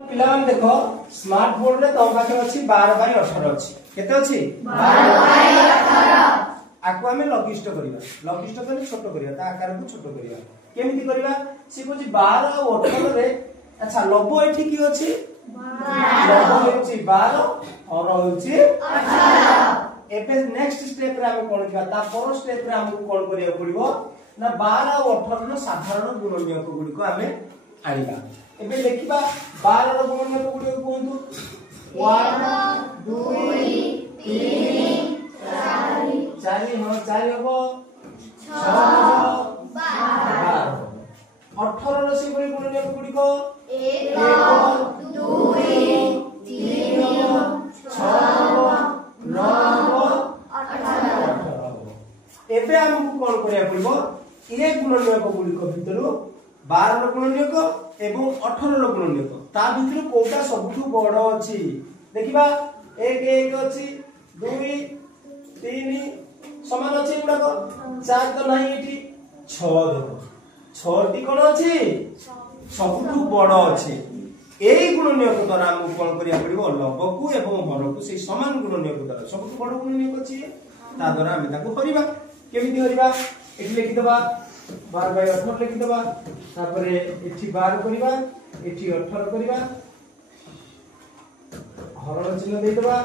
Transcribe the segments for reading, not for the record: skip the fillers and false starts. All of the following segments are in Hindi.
पिलावन देखो स्मार्ट बोर्ड रे तो पाखे अछि 12 बाय 18 अछि केते अछि 12 बाय 18 आको हमें लघिष्ठ करिवा लघिष्ठ कले छोट करिवा ता आकार को छोट करिवा केमिति करिवा सी कोछि 12 और 18 रे अच्छा लबो एठी की अछि 12 लबो अछि 12 और अछि 18 एबे नेक्स्ट स्टेप रे हम कोन किया ता पर स्टेप रे हमको कोन करिया पड़िबो ना 12 और 18 रो साधारण गुणनीयक गुडी को हमें आइबा एबे देखिबा 12 रो गुणनीयक गुडी को कोंतु 1 2 3 4 हो 4 हो 6 12 18 रो से गुणनीयक गुडी को 1 2 3 6 9 18 एबे हमको कोन करिया पड़िबो ए गुणनीयक गुडी को भितरु 12 रो गुणनीयक एवं 18 रो गुणनीयक ता भितर कोटा सबठु बड़ अछि देखिबा 1 1 अछि 2 3 समान अछि उडा को 4 तो नाही एठी 6 देखो 6 टी कोन अछि सबठु बड़ अछि एई गुणनीयक द्वारा हम कोन करिया पड़िबो लबकु एवं हरकु से समान गुणनीयक द्वारा सबठु बड़ गुणनीयक अछि ता द्वारा हम ताको हरिबा केमिति हरिबा एठी लिखि दबा 12 बाय 18 लिखि दबा तापरे एठी 12 करिबा एठी 18 करिबा हरण चिन्ह देइ दबा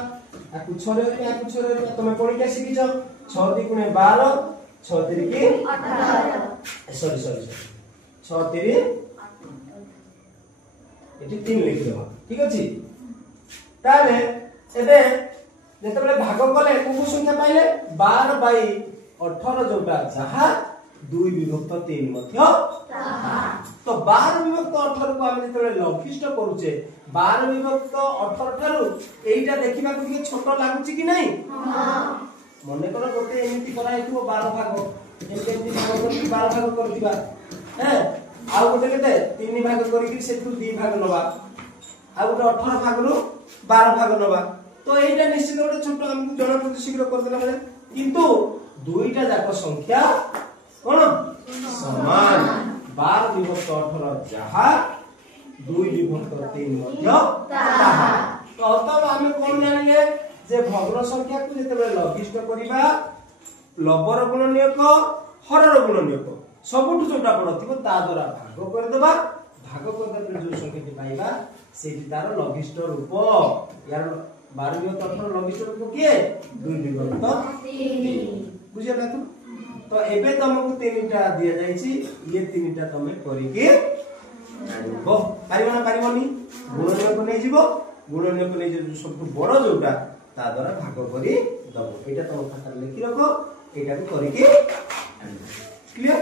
आकु 6 रे आकु 6 रे तमे पढि के सिखिछ 6 × 12 6 × 3 18 सॉरी 6 × 3 एठी 3 लिखि दबा ठीक अछि ताले एबे जेतबेले भाग कले कोकु संख्या पाइले 12 बाय 18 जोटा जहा 2 विभक्त 3 मध्य तो 12 विभक्त 18 को हम जेतबेले लघिष्ठ करूचे 12 विभक्त 18 थारु एइटा देखिबा को कि छोट लागुची कि नहीं मने कर गोटे एमिति करा हेतु 12 भाग एमिति भाग कर 12 भाग करतिबा हैं आ गोटे केते 3 भाग करी कि सेतु 2 भाग नबा आ गोटे 18 भाग रो 12 भाग नबा तो एइटा निश्चित गोटे छोट हमकु जणा प्रति शीघ्र कर देला माने किंतु दुईटा जाक संख्या कोन समान 12 विभक्त 18 जहा 2 विभक्त 3 मध्य ताहा तो तब हम कोन जानिले जे भग्न संख्या को जेतेबे लघिष्ठ करिबा लबर गुणनीयक हरर गुणनीयक सबुठ जोटा पड़थिबो ता द्वारा भाग कर देबा भाग कर देबे जो संख्या के पाइबा सेठी तार लघिष्ठ रूप यार 12 विभक्त 18 लघिष्ठ रूप के 2 विभक्त 3 बुझियला तो एबे तुमको 3टा दिया जाईची ये 3टा तमे करी के आनिबो पारिबो ना पारिबोनी गुणनीयक नै जीवो गुणनीयक नै जे सबटु बड़ जोटा ता द्वारा भाग करी दबो एटा तुम खाता लिखि रखो एटा को करी के आनिबो क्लियर